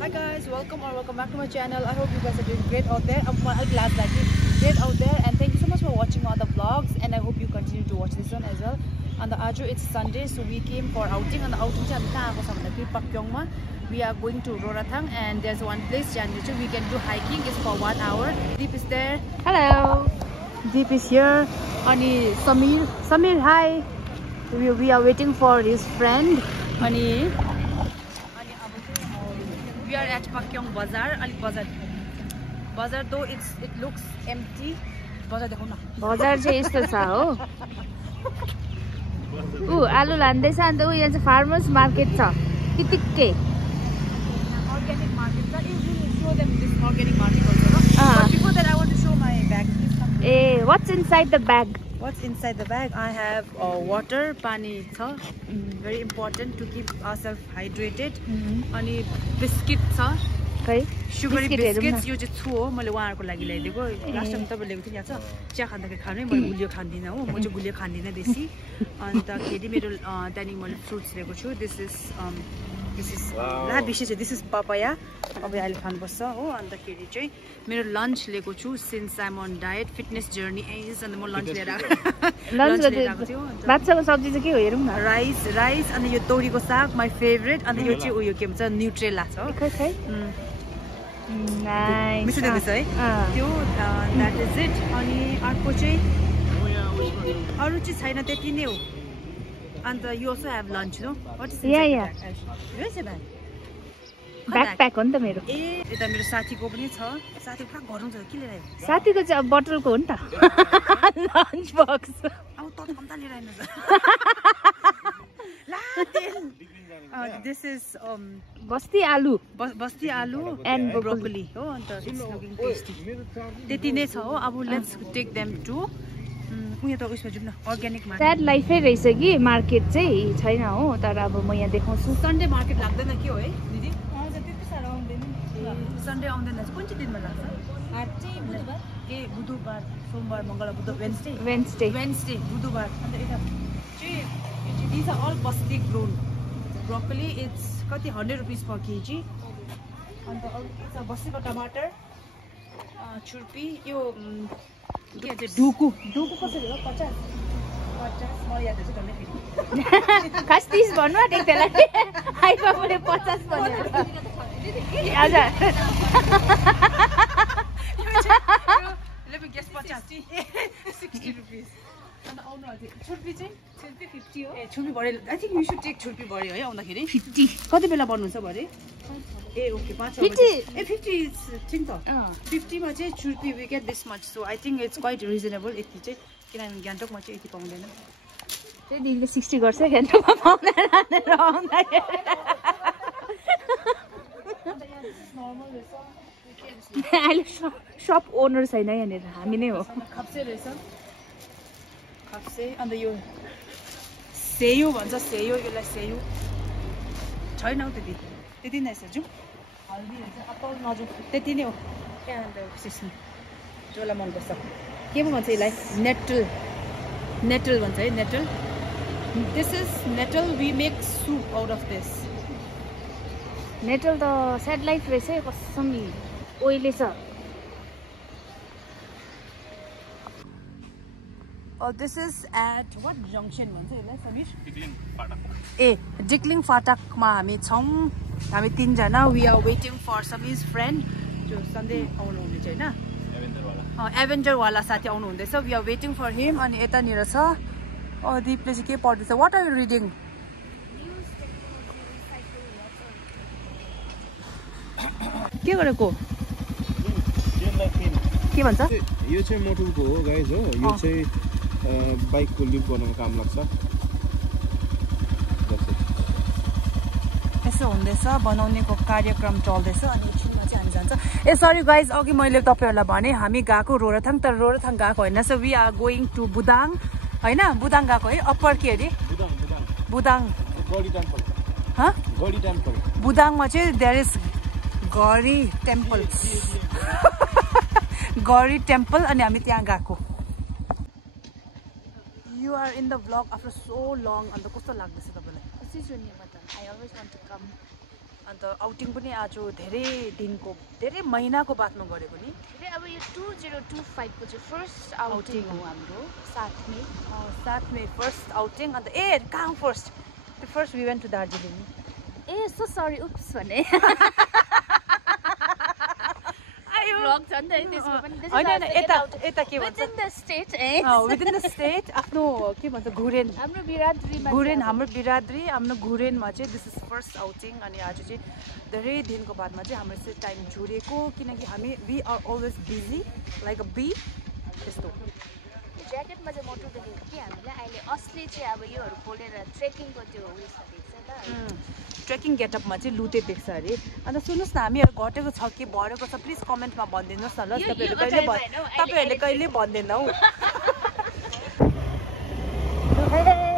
Hi guys, welcome back to my channel. I hope you guys are doing great out there. I'm glad that you great out there, and thank you so much for watching all the vlogs. And I hope you continue to watch this one as well. And it's Sunday, so we came for outing. And the outing is Pakyong. We are going to Rorathang, and there's one place we can do hiking. It's for 1 hour. Deep is there. Hello. Deep is here. Ani Samir, hi. We are waiting for his friend. Ani. We are at Pakyong Bazaar. Bazaar though it looks empty. Bazaar dekho na. Bazaar चाहिँ यस्तो छ हो. आलु लान्दैछ अनि यहाँ चाहिँ farmers market छ. Titikkai. Organic market. That is really show them this organic market also. But before that I want to show my bag. What's inside the bag? What's inside the bag? I have water, pani cha. Very important to keep ourselves hydrated. Ani biscuit cha. Okay. Sugary biscuits. यो चाहिँ छु हो मैले उहाँहरुको लागि ल्याइदिएको. Last time तपाईले ल्याएको थियो याद छ? चिया खाँदाखेरि खानु मैले गुलियो खान्दिन हो. म चाहिँ गुलियो खान्दिन बेसी. अनि त खेती मेरो त्यनी मैले फ्रुट्स ल्याएको छु. This is this is papaya. अब अहिले खानुपर्छ हो. अनि त खेरि चाहिँ मेरो लन्च लिएको छु since I'm on diet fitness journey is and म लन्च लिएर आएको छु. माछाको सब्जी चाहिँ के हो हेरौँ न. राइस अनि यो तोरीको साग my favorite अनि यो चाहिँ उयो के भन्छ न्यूट्रेला छ हो. खै. Nice. मिठो देख्छ है. त्यो that is it. अनि अर्को चाहिँ अरु चाहिँ छैन त्यति नै हो. And you also have lunch, no? What is inside the bag? Where is the bag? Backpack हो नि त मेरो. यता मेरो साथीको पनि छ. साथीको कहाँ गरौँ छ के लिएर आयो? साथीको चाहिँ बोतलको हो नि त. Lunch box. अब त कम्ता लिएर आइनु छ. This is बस्ती आलु. बस्ती आलु and broccoli हो अन्त it's looking tasty. त्यति नै छ हो. अब let's take them to उयो त उसमा जुम न अर्गानिक मार्केट. स्याड लाइफै रहेछ कि मार्केट चाहिँ छैन हो. तर अब म यहाँ देखाउँछु. सन्डे मार्केट लाग्दैन के हो है दिदी? त्यति साह्रो आउँदैन. सन्डे आउँदैन चाहिँ कुन चाहिँ दिनमा लाग्छ? हाट चाहिँ बुधबार, सोमबार, मङ्गलबार, बुध, वेन्सडे, बुधबार. अन्त यता चाहिँ these are all basti grown. Broccoli it's कति 100 rupees per kg. अन्त अरु बस्तीको टमाटर, छुर्पी, यो के चाहिँ डुकु कसरी हो? 50 मलाई याद छ भन्ने फेरि. खास 30 भन्नु आटेको बेला आइपा मैले 50 भन्ने. हजुर. Let me guess 50. 60 rupees. And आउनु अझै छुर्पी चाहिँ 50 हो. छुर्पी भरे I think you should take छुर्पी भरे है आउँदाखेरि. 50. कति बेला बन्नुहुन्छ भरे? Okay 5 50. 50 is थिङ त. 50 मा चाहिँ छुर्पी we get this much. So I think it's quite reasonable. यति चाहिँ किनभने गान्तोकमा चाहिँ यति पाउँदैन. त्यही दिनले 60 गर्छ गान्तोकमा पाउँदैन भनेर आउँदाखेरि. अहिले शप ओनर छैन यहाँनिर हामी नै हो. खप्से रहेछ. खप्से अन्त यो सेयु भन्छ सेयु यसलाई सेयु छैन हौ त्यति नै छ जु. हल्दी हुन्छ अप्पल नजु त्यति नै हो. त्यहाँ अन्त सिस्नु जोलाई मनपर्छ. के भन्छ यसलाई? नेटल भन्छ है nettle. This is nettle. We make soup out of this. Nettle त स्याड लाइफ रहेछ कसम ओइले छ. This is at what junction भन्छ यसलाई समीर? डिक्लिङ फाटक. डिक्लिङ फाटकमा हामी छौं. हामी 3 जना. We are waiting for Samir's friend जो सन्डे आउनु हुँदैछ हैन? एभेन्जर वाला साथी आउनु हुँदैछ. We are waiting for him. अनि यता निर छ. दीपले चाहिँ के पढ्दैछ? What are you reading? के गरेको? के भन्छ? यो चाहिँ मोटरको हो गाइज हो. यो चाहिँ बाइकको लुप बनाउन काम लाग्छ. यसो हुँदैछ बनाउनेको कार्यक्रम चल्दैछ. अनि एकछिनमा चाहिँ हामी जान्छ. सरी गाइज अघि मैले तपाईहरुलाई भने हामी गएको रोराथाङ. तर रोराथाङ गएको हैन. So we are going to बुदाङ हैन? बुदाङ गएको है. अप्पर के अरे? बुदाङ गडी टेम्पल. गडी टेम्पल. बुदाङमा चाहिँ देयर इज गरी टेम्पल. गरी टेम्पल अनि हामी त्यहाँ गएको. You are in the vlog after so long. अन्त कस्तो लाग्दैछ तपाईलाई? I always want to come. अन्त आउटिङ पनि आज धेरै दिनको धेरै महिनाको बादमा गरेको नि अब यो 2025 को चाहिँ फर्स्ट आउटिङ हो हाम्रो 7 मे फर्स्ट आउटिङ अन्त कहाँ first we went to Darjeeling so sorry oops भने vlog छ नि त त्यसमा पनि हैन यता के भन्छ within the state आफ्नो के भन्छ घुरेन हाम्रो बिरादरीमा हाम्रो घुरेनमा चाहिँ दिस इज फर्स्ट आउटिङ अनि आज चाहिँ धेरै दिनको बादमा चाहिँ हाम्रो चाहिँ टाइम जुरेको किनकि हामी we are always busy like a bee त्यस्तो ज्याकेटमा चाहिँ मोटो देखेको कि हामीलाई अहिले असली चाहिँ अब योहरू खोलेर ट्रेकिङको त्यो उयसमा देख्छ त ट्रेकिङ गेटअपमा चाहिँ लुते देख्छ अरे अन्त सुन्नुहोस् न हामीहरू घटेको छ कि भरेको छ प्लिज कमेन्टमा भनिदिनुहोस् न ल तपाईँहरूले कहिले भन्दैन हौ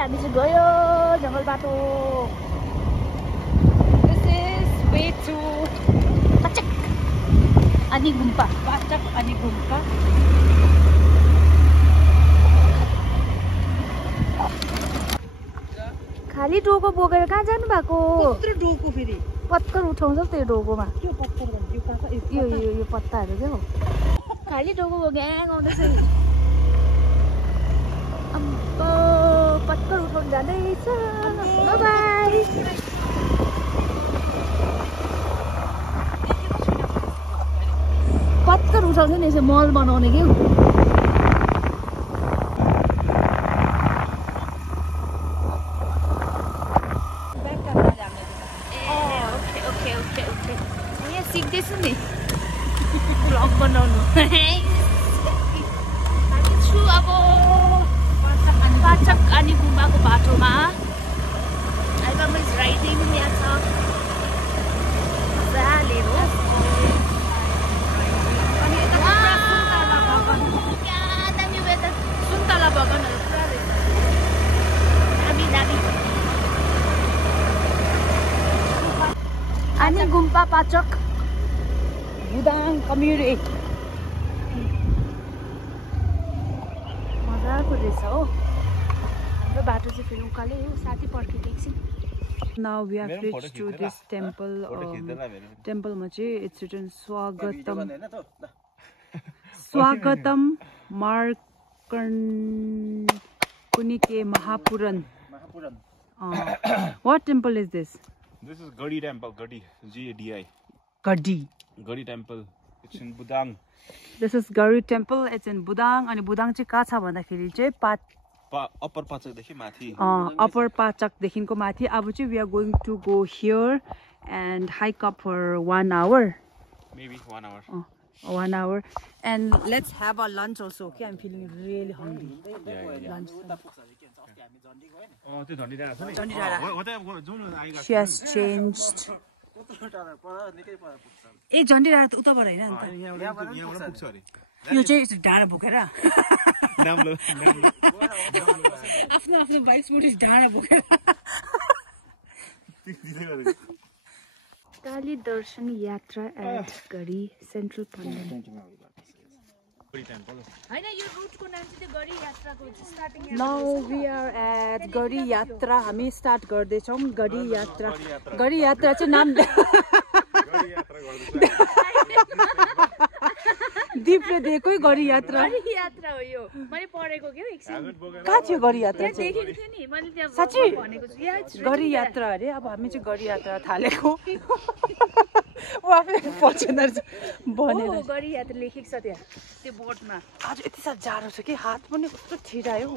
हामी चाहिँ गयो जङ्गल बाटो अनि गुम्पा खाली डोको बोकेर कहाँ जानु भएको डोको फेरि पत्कर उठाउँछ त्यो डोकोमा यो पत्ताहरू क्या खाली डोको ग्याङ आउँदैछ पत्कर उठाउनु जाँदैछ बाई पत्कर उठाउँछ नि यसो मल बनाउने क्या सिक्दैछु नि भ्लग बनाउनु हामी छु अब पाचक अनि गुम्बाको बाटोमा आइकम इज राइडिङ यहाँ छ मजाले हो दामी वेदर सुन्तला बगानहरू पुरा रहेछ दामी अनि गुम्पा पाचक बुदाङ कम्युनिटी मजाको रहेछ हो हाम्रो बाटो चाहिँ फेरि उकालै हो साथी पर्खेको एकछिन Now we have reached to this temple. Temple it's written Swagatam Markankunike Mahapuran. What temple is this? This is Gadi Temple. Gadi, G-A-D-I. Gadi. Gadi Temple. It's in Budang. This is Gadi Temple. It's in Budang. And Budang चाहिँ कहाँ छ भन्दाखेरि चाहिँ upper Pachak देखि माथि. Upper Pachak देखिको माथि. अब चाहिँ we are going to go here and hike up for 1 hour. Maybe 1 hour. 1 hour. And let's have our lunch also. Okay, I'm feeling really hungry. Lunch. She has changed. ए झन्डी डाँडा त उताबाट हैन नि त यो चाहिँ डाँडा बोकेर आफ्नो बाइक स्कुटी डाँडा बोकेर काली दर्शन यात्रा एट गडी सेन्ट्रल पन्डन हैन यो रुटको नाम चाहिँ गडी यात्राको starting Now we are at गडी यात्रा हामी स्टार्ट गर्दै छौं गडी यात्रा चाहिँ नाम दीपले दिएकै गडी यात्रा हो यो मैले पढेको के एकछिन कहाँ थियो गडी यात्रा चाहिँ देखेको थिए नि मैले त्यहाँ साच्चै भनेको छु गडी यात्रा अरे अब हामी चाहिँ गडी यात्रा थालेको उ आफै पछिनर भनेर गडी यात्रा लेखेको छ त्यहाँ त्यो बोर्डमा आज यति साह्रो जाडो छ कि हात पनि कस्तो ठिरायो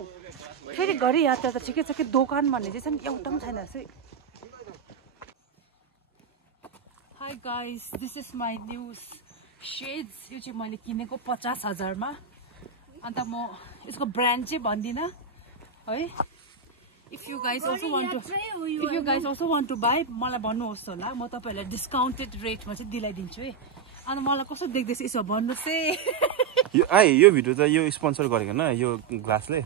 फेरि गडी यात्रा त ठिकै छ कि दोकान भन्ने चाहिँ छ नि एउटा पनि छैन है Hi guys, this is my new shades. यो चाहिँ मैले किनेको 50,000 मा अन्त म यसको ब्रान्ड चाहिँ भन्दिन है If you guys also want to buy मलाई भन्नुहोस् होला म तपाईहरुलाई डिस्काउन्टेड रेटमा चाहिँ दिलाइदिन्छु है अनि मलाई कस्तो देख्दैछ यसो भन्नुस् है यो भिडियो त यो स्पोन्सर गरेको न यो ग्लासले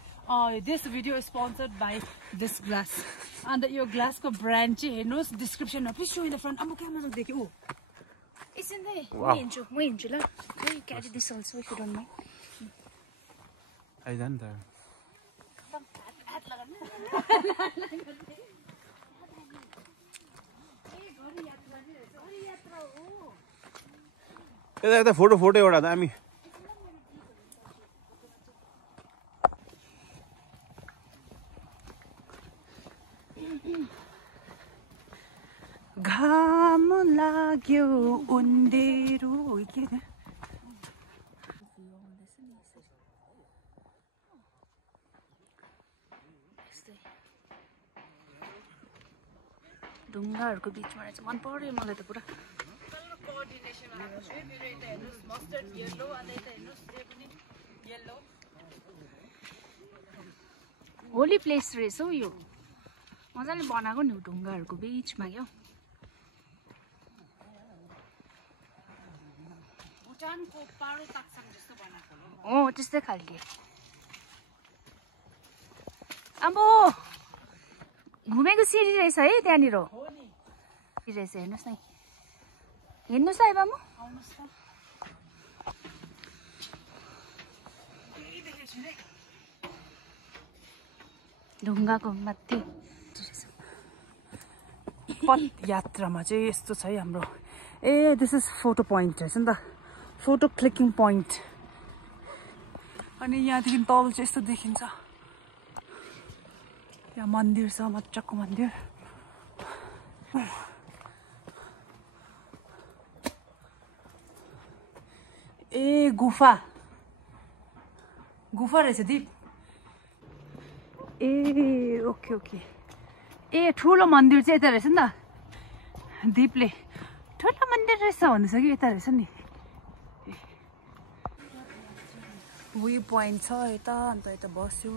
This video is sponsored by this glass. And your glass ko brand चाहिँ हेर्नुस् description please show in the front. I'm okay I'm देखे ओ Isn't there? म हिन्छु ल Can you carry this also if you don't mind? आइजान त यता photo एउटा दामी घाम लाग्यो उन्देरो के ढुङ्गाहरूको बिचमा चाहिँ मन पर्यो मलाई त पुरा होली प्लेस रहेछ हौ यो मजाले बनाएको नि ढुङ्गाहरूको बिचमा क्या भुटानको पारो ताक्साङ जस्तो बनाएको हो त्यस्तै खालके अब घुमेको सिडी रहेछ है त्यहाँनिर रहेछ हेर्नुहोस् न हेर्नुहोस् है बाबु ढुङ्गाको माथि पदयात्रामा चाहिँ यस्तो छ है हाम्रो ए दिस इज फोटो पोइन्ट रहेछ नि त फोटो क्लिकिङ पोइन्ट अनि यहाँदेखि तल चाहिँ यस्तो देखिन्छ यहाँ मन्दिर छ मजाको मन्दिर ए गुफा रहेछ दिप ए ओके ओके ए ठुलो मन्दिर चाहिँ यता रहेछ नि त दिपले ठुलो मन्दिर रहेछ भन्दैछ कि यता रहेछ नि व्यू पोइन्ट छ यता अन्त यता बस्यो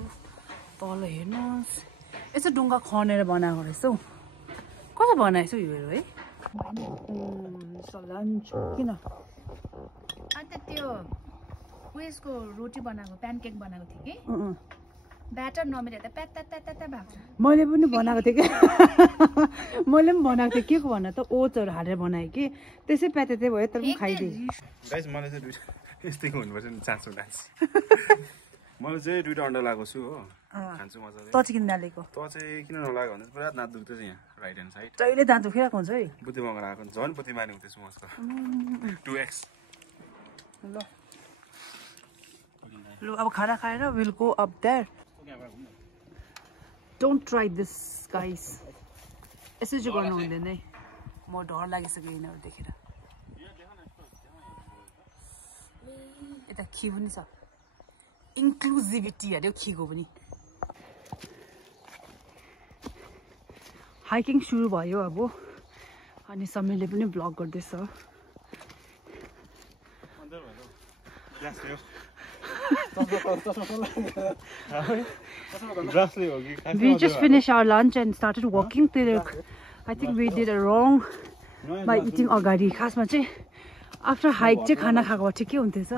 तल हेर्नुहोस् यसो ढुङ्गा खनेर बनाएको रहेछ हौ कसो बनाएछ यो है किन अन्त त्यो उयसको रोटी बनाएको प्यानकेक बनाएको थियो कि ब्याटर नमिलेर त प्यात्ता भएको मैले पनि बनाएको थिएँ कि मैले पनि बनाएको थिएँ के को भन त ओट्सहरू हालेर बनाएँ कि त्यसै प्यात्तै भयो तर पनि खाइदिएँ गाइस मलाई चाहिँ यस्तैको हुनुपर्छ नि चान्स डान्स मैले चाहिँ 2टा अन्डा लगाएको छु हो खान्छु मजाले त चाहिँ किन नलेको त चाहिँ किन नलागो भने पुरा दाँत दुख्दैछ यहाँ राइट ह्यान्ड साइड जहिले दाँत दुखिरहेको हुन्छ है बुद्धि मगर आएको झन् बुद्धिमानी हुँदैछु मस्तो 2x ल अब खाना खाएर will go up there don't try this guys यसो चाहिँ गर्नु हुँदैन है म डर लागिसक्यो यिनीहरू देखेर यता खी पनि छ इन्क्लुजिभिटी अरे खीको पनि हाइकिङ सुरु भयो अब अनि समयले पनि ब्लग गर्दैछ We just finished our lunch and started walking. I think we did a wrong by eating agadi. खासमा चाहिँ after hike चाहिँ खाना खाएको ठिकै हुन्थेछ.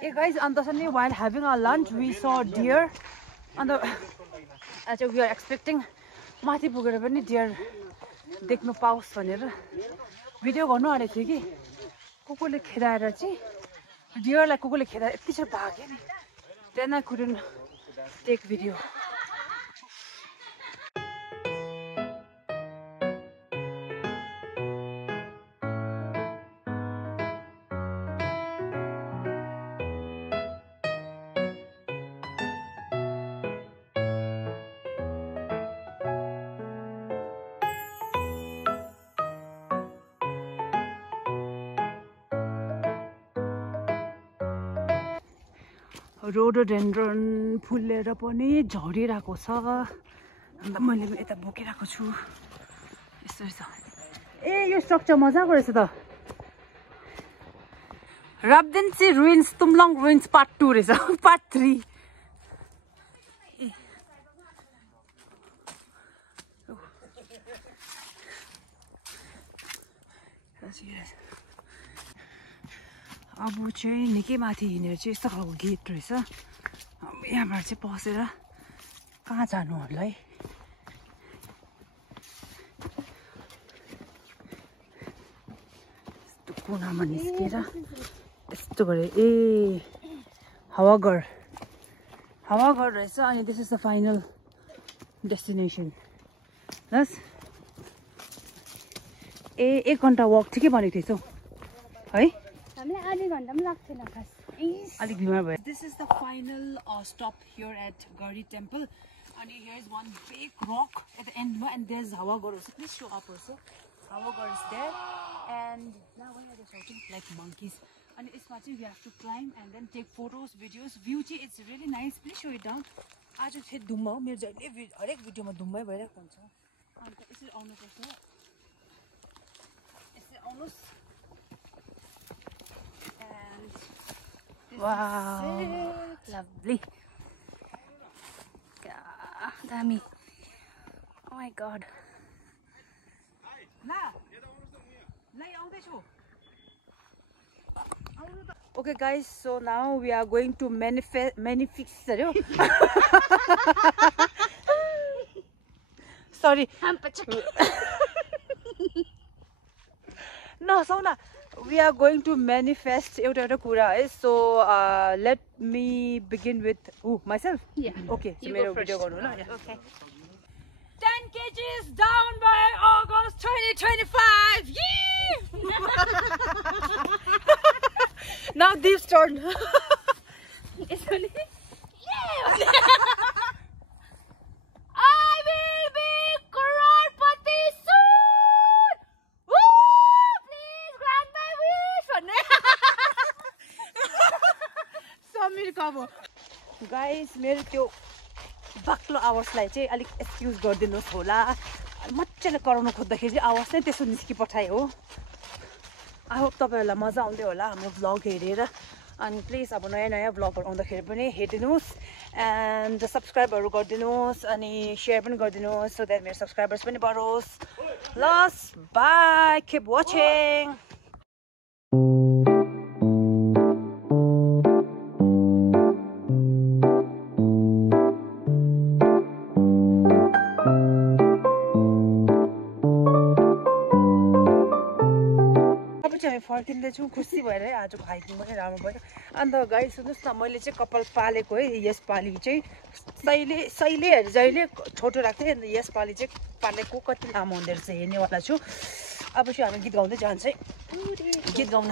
Hey guys, and suddenly while having our lunch we saw deer. And actually we are expecting माथि पुगेर पनि deer देख्नु पाओस् भनेर भिडियो गर्नु आएको थियो कि कुकुरले खेदाएर चाहिँ डियरलाई कुकुरले खेदाएर यति चाहिँ भाग्यो नि then I couldn't take video. Rhododendron फुलेर पनि झरिरहेको छ अन्त मैले यता बोकिरहेको छु यस्तो रहेछ ए यो स्ट्रक्चर मजाको रहेछ त रब्देन्सी रुइन्स तुमलङ रुइन्स पार्ट 2 रहेछ पार्ट 3 अब चाहिँ निकै माथि हिँडेर चाहिँ यस्तो खालको गेट रहेछ यहाँबाट चाहिँ पसेर कहाँ जानु होला है यस्तो कुनामा निस्केर यस्तो गरे ए हावाघर रहेछ अनि this is the final destination बस 1 घन्टा वक ठिकै भनेको थिएछ है हामीलाई आधी घन्टा पनि लाग्थेन खास अलिक बिमार भयो this is the final stop here at Garhi temple अनि here is one big rock at the एन्डमा and there is Hawagarh also please show up also Hawagarh is there and now why are they shouting like monkeys and यसमा चाहिँ we have to climb and then take photos videos view चाहिँ it's really nice please show it down आज चाहिँ धुम्म हो मेरो जहिले हरेक भिडियोमा धुम्मै भइरहेको हुन्छ अन्त यसरी आउनुपर्छ यसरी आउनुहोस् and wow lovely yeah damn oh my god okay guys so now we are going to manifest sorry no Sona we are going to manifest euta kura hai so let me begin with myself yeah okay so mero video garnu la okay 10 kgs down by August 2025 yee now Deep's turn it's only yeah I will be crorepati soon woo please grant my wish Samir kabo guys मेरो त्यो बाक्लो आवाजलाई चाहिँ अलिक excuse गरिदिनुहोस् होला मजाले कराउन खोज्दाखेरि चाहिँ आवाज नै त्यसो निस्किपठाए हो आई होप तपाईँहरूलाई मजा आउँदै होला हाम्रो भ्लग हेरेर अनि प्लिज अब नयाँ नयाँ भ्लगहरू आउँदाखेरि पनि हेरिदिनुहोस् एन्ड सब्सक्राइबहरू गरिदिनुहोस् अनि सेयर पनि गरिदिनुहोस् सो द्याट मेरो सब्सक्राइबर्स पनि बढोस् लस बाई किप वाचिङ फर्किँदैछु खुसी भएर आजको हाइकिङ पनि राम्रो भयो अन्त गाइस सुन्नुहोस् न मैले चाहिँ कपाल पालेको है यसपालि चाहिँ सहिलेहरू जहिले छोटो राख्थेँ अन्त यसपालि चाहिँ पालेको कति लामो हुँदो रहेछ हेर्नेवाला छु अब चाहिँ हामी गीत गाउँदै जान्छ है गीत गाउन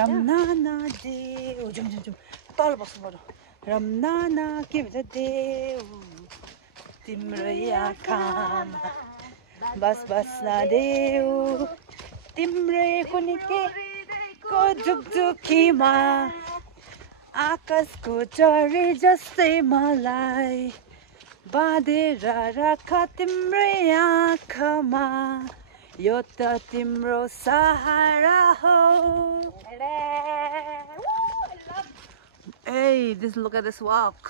रमनाना देऊ जाउँ तल बस्नु पर्यो रमनाना के भन्छ देऊ तिम्रै आँखामा बस बस्न देऊ तिम्रै कुनै केको झुकझुकीमा आकाशको चरी जस्तै मलाई बाँधेर राख तिम्रै आँखामा यो त तिम्रो सहारा हो Hey, look at this walk.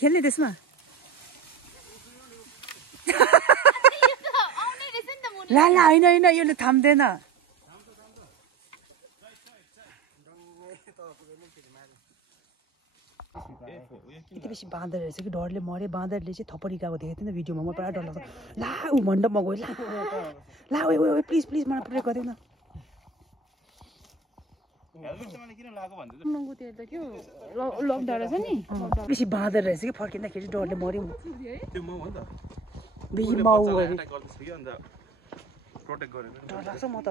खेल्ने त्यसमा ला ला होइन यसले थाम्दैन यति बेसी बाँदर रहेछ कि डरले मरे बाँदरले चाहिँ थपडी गएको देखेको थिएन भिडियोमा म पुरा डर लाग्छ ला ऊ मण्डपमा गयो ला ओ प्लिज मलाई पुरै गरिदेऊ न बेसी बाँदर रहेछ कि फर्किँदाखेरि डरले मऱ्यो डर लाग्छ म त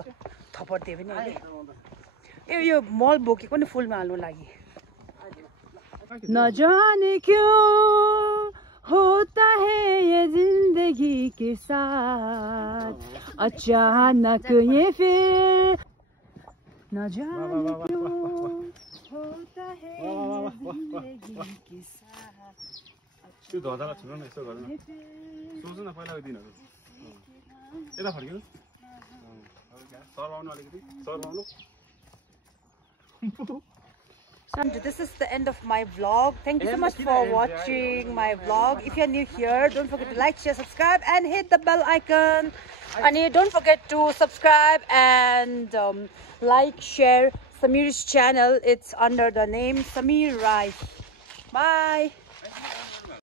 थपड दिएँ पनि अहिले यो मल बोकेको नि फुलमा हाल्नु लागि नजाने क्यों होता है ये जिंदगी के साथ अचानक ये फिर न जाने क्यों होता है जिंदगी के साथ त्यो धदाला छुन न यसो गर्न सोच्नु न पहिलाको दिनहरु यता फर्किनु सर्वाउनु अलिकति सर्वाउनु So this is the end of my vlog. Thank you so much for watching my vlog. If you're new here, don't forget to like, share, subscribe and hit the bell icon. And don't forget to subscribe and like, share Samir's channel. It's under the name Samir Rai. Bye.